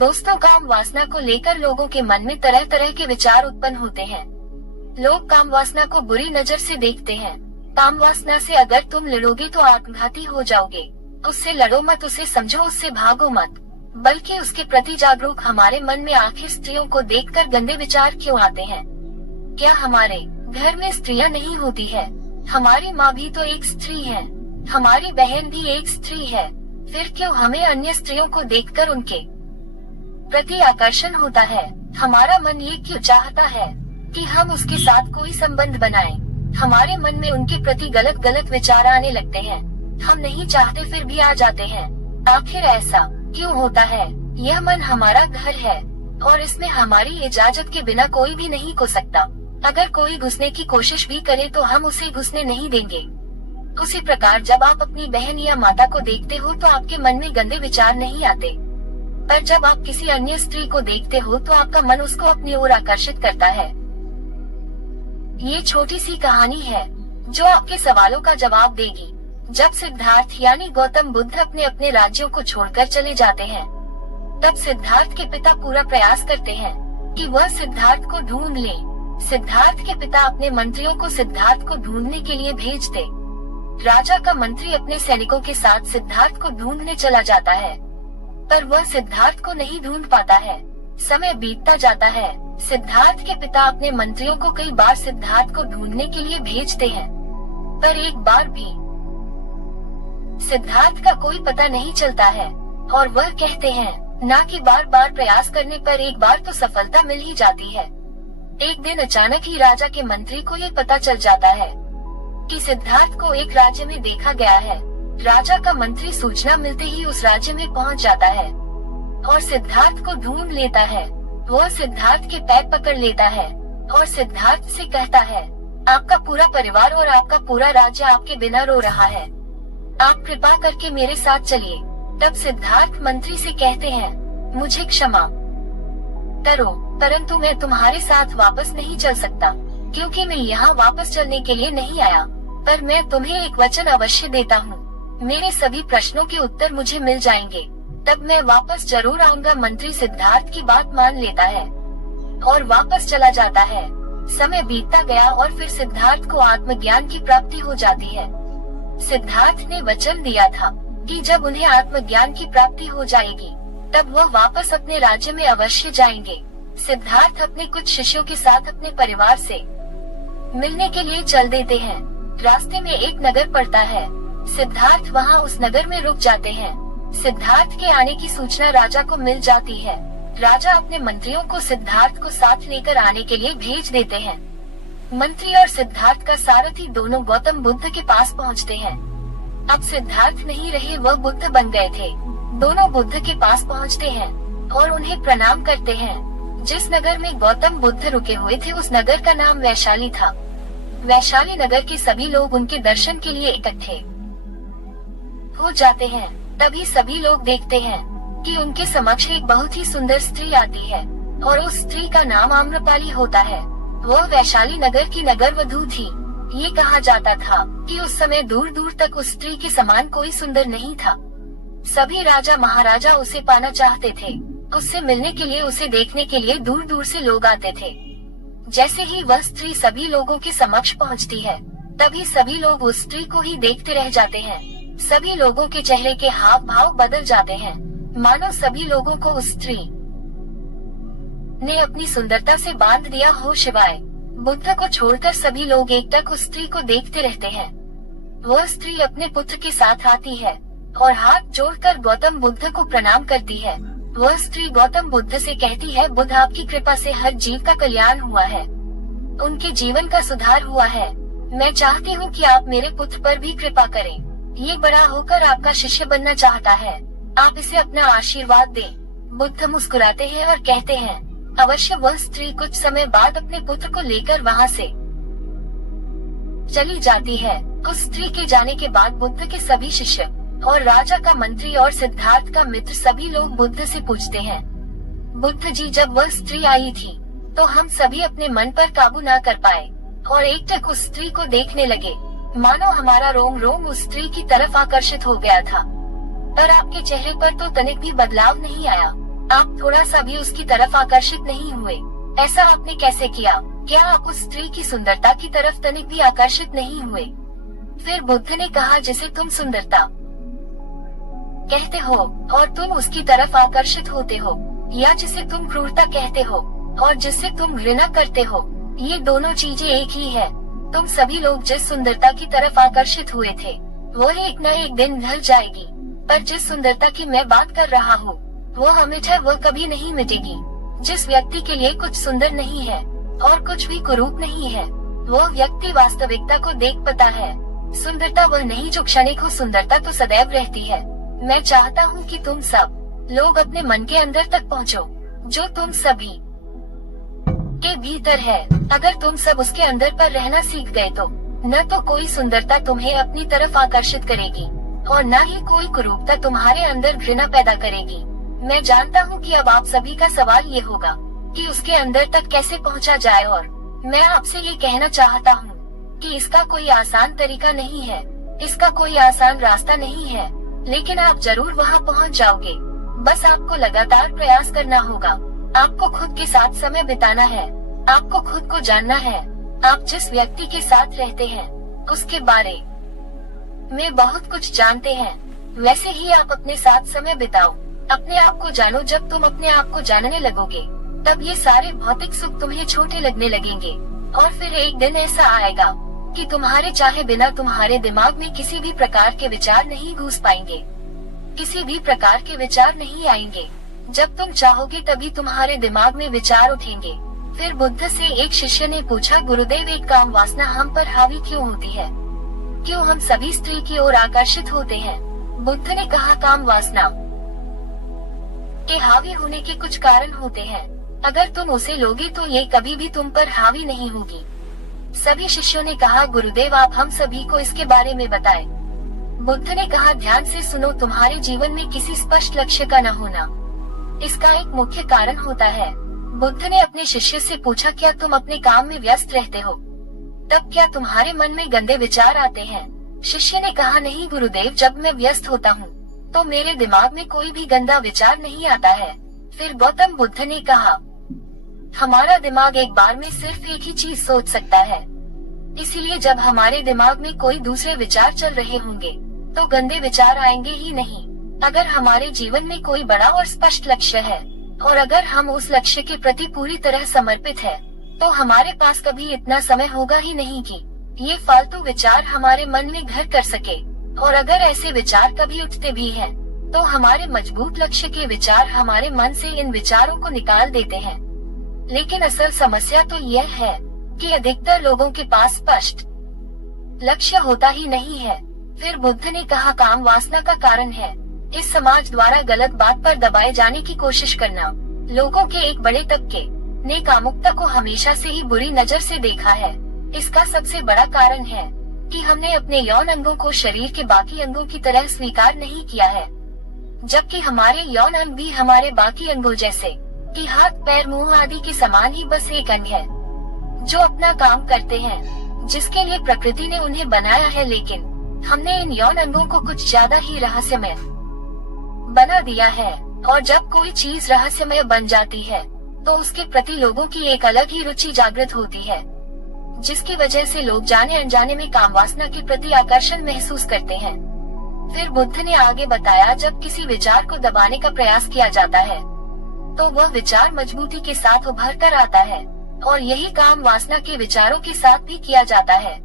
दोस्तों, काम वासना को लेकर लोगों के मन में तरह तरह के विचार उत्पन्न होते हैं। लोग काम वासना को बुरी नजर से देखते हैं। काम वासना से अगर तुम लड़ोगे तो आत्मघाती हो जाओगे। उससे लड़ो मत, उसे समझो, उससे भागो मत, बल्कि उसके प्रति जागरूक। हमारे मन में आखिर स्त्रियों को देखकर गंदे विचार क्यों आते हैं? क्या हमारे घर में स्त्रियां नहीं होती है? हमारी माँ भी तो एक स्त्री है, हमारी बहन भी एक स्त्री है। फिर क्यों हमें अन्य स्त्रियों को देखकर उनके प्रति आकर्षण होता है? हमारा मन ये क्यों चाहता है कि हम उसके साथ कोई संबंध बनाएं? हमारे मन में उनके प्रति गलत गलत विचार आने लगते हैं। हम नहीं चाहते फिर भी आ जाते हैं। आखिर ऐसा क्यों होता है? यह मन हमारा घर है और इसमें हमारी इजाजत के बिना कोई भी नहीं घुस सकता। अगर कोई घुसने की कोशिश भी करे तो हम उसे घुसने नहीं देंगे। उसी प्रकार जब आप अपनी बहन या माता को देखते हो तो आपके मन में गंदे विचार नहीं आते, पर जब आप किसी अन्य स्त्री को देखते हो तो आपका मन उसको अपनी ओर आकर्षित करता है। ये छोटी सी कहानी है जो आपके सवालों का जवाब देगी। जब सिद्धार्थ यानी गौतम बुद्ध अपने अपने राज्यों को छोड़कर चले जाते हैं, तब सिद्धार्थ के पिता पूरा प्रयास करते हैं कि वह सिद्धार्थ को ढूंढ ले। सिद्धार्थ के पिता अपने मंत्रियों को सिद्धार्थ को ढूंढने के लिए भेजते। राजा का मंत्री अपने सैनिकों के साथ सिद्धार्थ को ढूंढने चला जाता है, पर वह सिद्धार्थ को नहीं ढूंढ पाता है। समय बीतता जाता है। सिद्धार्थ के पिता अपने मंत्रियों को कई बार सिद्धार्थ को ढूंढने के लिए भेजते हैं, पर एक बार भी सिद्धार्थ का कोई पता नहीं चलता है। और वह कहते हैं ना कि बार बार प्रयास करने पर एक बार तो सफलता मिल ही जाती है। एक दिन अचानक ही राजा के मंत्री को ये पता चल जाता है कि सिद्धार्थ को एक राज्य में देखा गया है। राजा का मंत्री सूचना मिलते ही उस राज्य में पहुंच जाता है और सिद्धार्थ को ढूंढ लेता है। वह सिद्धार्थ के पैर पकड़ लेता है और सिद्धार्थ से कहता है, आपका पूरा परिवार और आपका पूरा राज्य आपके बिना रो रहा है, आप कृपा करके मेरे साथ चलिए। तब सिद्धार्थ मंत्री से कहते हैं, मुझे क्षमा करो, परंतु मैं तुम्हारे साथ वापस नहीं चल सकता, क्योंकि मैं यहाँ वापस चलने के लिए नहीं आया। पर मैं तुम्हें एक वचन अवश्य देता हूँ, मेरे सभी प्रश्नों के उत्तर मुझे मिल जाएंगे, तब मैं वापस जरूर आऊंगा। मंत्री सिद्धार्थ की बात मान लेता है और वापस चला जाता है। समय बीतता गया और फिर सिद्धार्थ को आत्मज्ञान की प्राप्ति हो जाती है। सिद्धार्थ ने वचन दिया था कि जब उन्हें आत्मज्ञान की प्राप्ति हो जाएगी तब वह वापस अपने राज्य में अवश्य जाएंगे। सिद्धार्थ अपने कुछ शिष्यों के साथ अपने परिवार से मिलने के लिए चल देते हैं। रास्ते में एक नगर पड़ता है। सिद्धार्थ वहां उस नगर में रुक जाते हैं। सिद्धार्थ के आने की सूचना राजा को मिल जाती है। राजा अपने मंत्रियों को सिद्धार्थ को साथ लेकर आने के लिए भेज देते हैं। मंत्री और सिद्धार्थ का सारथी दोनों गौतम बुद्ध के पास पहुंचते हैं। अब सिद्धार्थ नहीं रहे, वह बुद्ध बन गए थे। दोनों बुद्ध के पास पहुंचते हैं और उन्हें प्रणाम करते हैं। जिस नगर में गौतम बुद्ध रुके हुए थे उस नगर का नाम वैशाली था। वैशाली नगर के सभी लोग उनके दर्शन के लिए इकट्ठे हो जाते हैं। तभी सभी लोग देखते हैं कि उनके समक्ष एक बहुत ही सुंदर स्त्री आती है और उस स्त्री का नाम आम्रपाली होता है। वह वैशाली नगर की नगर वधू थी। ये कहा जाता था कि उस समय दूर दूर तक उस स्त्री के समान कोई सुंदर नहीं था। सभी राजा महाराजा उसे पाना चाहते थे। उससे मिलने के लिए, उसे देखने के लिए दूर दूर से लोग आते थे। जैसे ही वह स्त्री सभी लोगों के समक्ष पहुंचती है, तभी सभी लोग उस स्त्री को ही देखते रह जाते हैं। सभी लोगों के चेहरे के हाव भाव बदल जाते हैं, मानो सभी लोगों को उस स्त्री ने अपनी सुंदरता से बांध दिया हो। शिवाय बुद्ध को छोड़कर सभी लोग एकटक उस स्त्री को देखते रहते हैं। वह स्त्री अपने पुत्र के साथ आती है और हाथ जोड़कर गौतम बुद्ध को प्रणाम करती है। वह स्त्री गौतम बुद्ध से कहती है, बुद्ध आपकी कृपा से हर जीव का कल्याण हुआ है, उनके जीवन का सुधार हुआ है। मैं चाहती हूँ कि आप मेरे पुत्र पर भी कृपा करें। ये बड़ा होकर आपका शिष्य बनना चाहता है, आप इसे अपना आशीर्वाद दें। बुद्ध मुस्कुराते हैं और कहते हैं, अवश्य। वह स्त्री कुछ समय बाद अपने पुत्र को लेकर वहाँ से चली जाती है। उस स्त्री के जाने के बाद बुद्ध के सभी शिष्य और राजा का मंत्री और सिद्धार्थ का मित्र सभी लोग बुद्ध से पूछते हैं, बुद्ध जी, जब वह स्त्री आई थी तो हम सभी अपने मन पर काबू न कर पाए और एकटक उस स्त्री को देखने लगे, मानो हमारा रोम रोम उस स्त्री की तरफ आकर्षित हो गया था। पर आपके चेहरे पर तो तनिक भी बदलाव नहीं आया। आप थोड़ा सा भी उसकी तरफ आकर्षित नहीं हुए। ऐसा आपने कैसे किया? क्या आप उस स्त्री की सुंदरता की तरफ तनिक भी आकर्षित नहीं हुए? फिर बुद्ध ने कहा, जिसे तुम सुंदरता कहते हो और तुम उसकी तरफ आकर्षित होते हो, या जिसे तुम क्रूरता कहते हो और जिससे तुम घृणा करते हो, ये दोनों चीजें एक ही है। तुम सभी लोग जिस सुंदरता की तरफ आकर्षित हुए थे, वो एक न एक दिन ढल जाएगी। पर जिस सुंदरता की मैं बात कर रहा हूँ, वो अमिट है, वो कभी नहीं मिटेगी। जिस व्यक्ति के लिए कुछ सुंदर नहीं है और कुछ भी कुरूप नहीं है, वो व्यक्ति वास्तविकता को देख पाता है। सुंदरता वह नहीं जो क्षणिक हो, सुंदरता तो सदैव रहती है। मैं चाहता हूँ कि तुम सब लोग अपने मन के अंदर तक पहुँचो, जो तुम सभी के भीतर है। अगर तुम सब उसके अंदर पर रहना सीख गए तो न तो कोई सुंदरता तुम्हें अपनी तरफ आकर्षित करेगी और न ही कोई कुरूपता तुम्हारे अंदर घृणा पैदा करेगी। मैं जानता हूँ कि अब आप सभी का सवाल ये होगा कि उसके अंदर तक कैसे पहुँचा जाए, और मैं आपसे ये कहना चाहता हूँ कि इसका कोई आसान तरीका नहीं है, इसका कोई आसान रास्ता नहीं है, लेकिन आप जरूर वहाँ पहुँच जाओगे। बस आपको लगातार प्रयास करना होगा। आपको खुद के साथ समय बिताना है, आपको खुद को जानना है। आप जिस व्यक्ति के साथ रहते हैं उसके बारे में बहुत कुछ जानते हैं, वैसे ही आप अपने साथ समय बिताओ। अपने आप को जानो। जब तुम अपने आप को जानने लगोगे, तब ये सारे भौतिक सुख तुम्हें छोटे लगने लगेंगे, और फिर एक दिन ऐसा आएगा कि तुम्हारे चाहे बिना तुम्हारे दिमाग में किसी भी प्रकार के विचार नहीं घुस पाएंगे, किसी भी प्रकार के विचार नहीं आएंगे। जब तुम चाहोगे तभी तुम्हारे दिमाग में विचार उठेंगे। फिर बुद्ध से एक शिष्य ने पूछा, गुरुदेव, एक काम वासना हम पर हावी क्यों होती है? क्यों हम सभी स्त्री की ओर आकर्षित होते हैं? बुद्ध ने कहा, काम वासना के हावी होने के कुछ कारण होते हैं। अगर तुम उसे लोगे तो ये कभी भी तुम पर हावी नहीं होगी। सभी शिष्यों ने कहा, गुरुदेव, आप हम सभी को इसके बारे में बताएं। बुद्ध ने कहा, ध्यान से सुनो। तुम्हारे जीवन में किसी स्पष्ट लक्ष्य का न होना इसका एक मुख्य कारण होता है। बुद्ध ने अपने शिष्य से पूछा, क्या तुम अपने काम में व्यस्त रहते हो? तब क्या तुम्हारे मन में गंदे विचार आते हैं? शिष्य ने कहा, नहीं गुरुदेव, जब मैं व्यस्त होता हूँ तो मेरे दिमाग में कोई भी गंदा विचार नहीं आता है। फिर गौतम बुद्ध ने कहा, हमारा दिमाग एक बार में सिर्फ एक ही चीज सोच सकता है, इसीलिए जब हमारे दिमाग में कोई दूसरे विचार चल रहे होंगे तो गंदे विचार आएंगे ही नहीं। अगर हमारे जीवन में कोई बड़ा और स्पष्ट लक्ष्य है और अगर हम उस लक्ष्य के प्रति पूरी तरह समर्पित है, तो हमारे पास कभी इतना समय होगा ही नहीं कि ये फालतू विचार हमारे मन में घर कर सके। और अगर ऐसे विचार कभी उठते भी हैं, तो हमारे मजबूत लक्ष्य के विचार हमारे मन से इन विचारों को निकाल देते हैं। लेकिन असल समस्या तो यह है कि अधिकतर लोगों के पास स्पष्ट लक्ष्य होता ही नहीं है। फिर बुद्ध ने कहा, काम वासना का कारण है इस समाज द्वारा गलत बात पर दबाए जाने की कोशिश करना। लोगों के एक बड़े तबके ने कामुकता को हमेशा से ही बुरी नजर से देखा है। इसका सबसे बड़ा कारण है कि हमने अपने यौन अंगों को शरीर के बाकी अंगों की तरह स्वीकार नहीं किया है, जबकि हमारे यौन अंग भी हमारे बाकी अंगों जैसे कि हाथ, पैर, मुंह आदि के समान ही बस एक अंग है जो अपना काम करते हैं, जिसके लिए प्रकृति ने उन्हें बनाया है। लेकिन हमने इन यौन अंगों को कुछ ज्यादा ही रहस्यमय बना दिया है, और जब कोई चीज रहस्यमय बन जाती है तो उसके प्रति लोगों की एक अलग ही रुचि जागृत होती है, जिसकी वजह से लोग जाने अनजाने में काम वासना के प्रति आकर्षण महसूस करते हैं। फिर बुद्ध ने आगे बताया, जब किसी विचार को दबाने का प्रयास किया जाता है तो वह विचार मजबूती के साथ उभर कर आता है, और यही काम वासना के विचारों के साथ भी किया जाता है।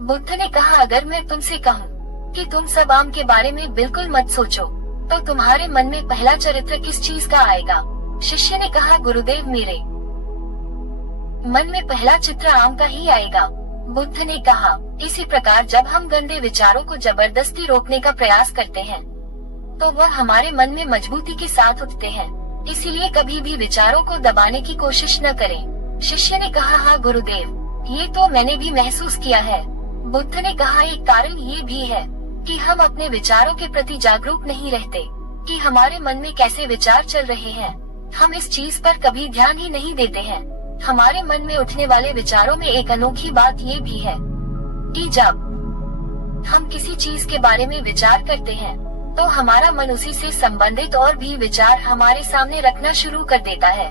बुद्ध ने कहा, अगर मैं तुमसे कहूँ कि तुम सब आम के बारे में बिल्कुल मत सोचो, तो तुम्हारे मन में पहला चरित्र किस चीज का आएगा? शिष्य ने कहा, गुरुदेव, मेरे मन में पहला चित्र आम का ही आएगा। बुद्ध ने कहा, इसी प्रकार जब हम गंदे विचारों को जबरदस्ती रोकने का प्रयास करते हैं तो वह हमारे मन में मजबूती के साथ उठते हैं। इसीलिए कभी भी विचारों को दबाने की कोशिश न करें। शिष्य ने कहा, हाँ गुरुदेव, ये तो मैंने भी महसूस किया है। बुद्ध ने कहा, एक कारण ये भी है कि हम अपने विचारों के प्रति जागरूक नहीं रहते कि हमारे मन में कैसे विचार चल रहे हैं। हम इस चीज पर कभी ध्यान ही नहीं देते हैं। हमारे मन में उठने वाले विचारों में एक अनोखी बात ये भी है कि जब हम किसी चीज के बारे में विचार करते हैं तो हमारा मन उसी से संबंधित और भी विचार हमारे सामने रखना शुरू कर देता है,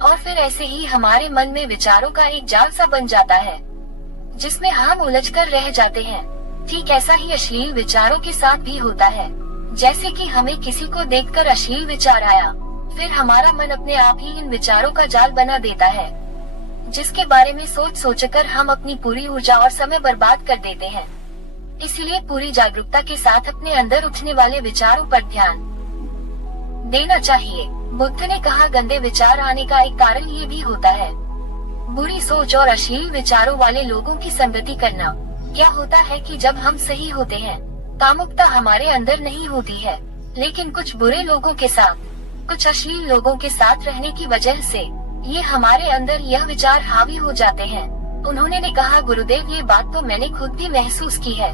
और फिर ऐसे ही हमारे मन में विचारों का एक जाल सा बन जाता है जिसमें हम उलझकर रह जाते हैं। ठीक ऐसा ही अश्लील विचारों के साथ भी होता है। जैसे कि हमें किसी को देखकर अश्लील विचार आया, फिर हमारा मन अपने आप ही इन विचारों का जाल बना देता है, जिसके बारे में सोचकर हम अपनी पूरी ऊर्जा और समय बर्बाद कर देते हैं। इसलिए पूरी जागरूकता के साथ अपने अंदर उठने वाले विचारों पर ध्यान देना चाहिए। बुद्ध ने कहा, गंदे विचार आने का एक कारण ये भी होता है बुरी सोच और अश्लील विचारों वाले लोगों की संगति करना। क्या होता है कि जब हम सही होते हैं, कामुकता हमारे अंदर नहीं होती है, लेकिन कुछ बुरे लोगों के साथ, कुछ अश्लील लोगों के साथ रहने की वजह से ये हमारे अंदर यह विचार हावी हो जाते हैं। उन्होंने ने कहा, गुरुदेव ये बात तो मैंने खुद भी महसूस की है।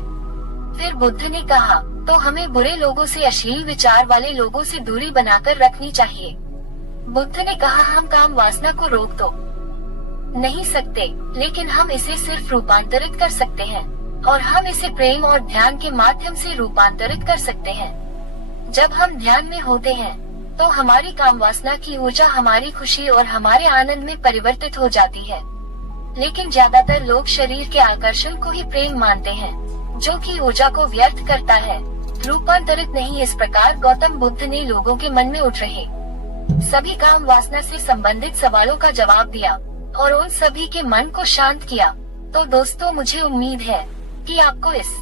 फिर बुद्ध ने कहा, तो हमें बुरे लोगों से, अश्लील विचार वाले लोगों से दूरी बनाकर रखनी चाहिए। बुद्ध ने कहा, हम काम वासना को रोक तो नहीं सकते, लेकिन हम इसे सिर्फ रूपांतरित कर सकते हैं, और हम इसे प्रेम और ध्यान के माध्यम से रूपांतरित कर सकते हैं। जब हम ध्यान में होते हैं तो हमारी काम वासना की ऊर्जा हमारी खुशी और हमारे आनंद में परिवर्तित हो जाती है। लेकिन ज्यादातर लोग शरीर के आकर्षण को ही प्रेम मानते हैं, जो कि ऊर्जा को व्यर्थ करता है, रूपांतरित नहीं। इस प्रकार गौतम बुद्ध ने लोगों के मन में उठ रहे सभी काम वासना से संबंधित सवालों का जवाब दिया और उन सभी के मन को शांत किया। तो दोस्तों, मुझे उम्मीद है कि आपको इस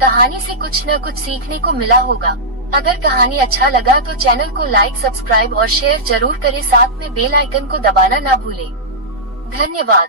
कहानी से कुछ न कुछ सीखने को मिला होगा। अगर कहानी अच्छा लगा तो चैनल को लाइक, सब्सक्राइब और शेयर जरूर करें। साथ में बेल आइकन को दबाना ना भूलें। धन्यवाद।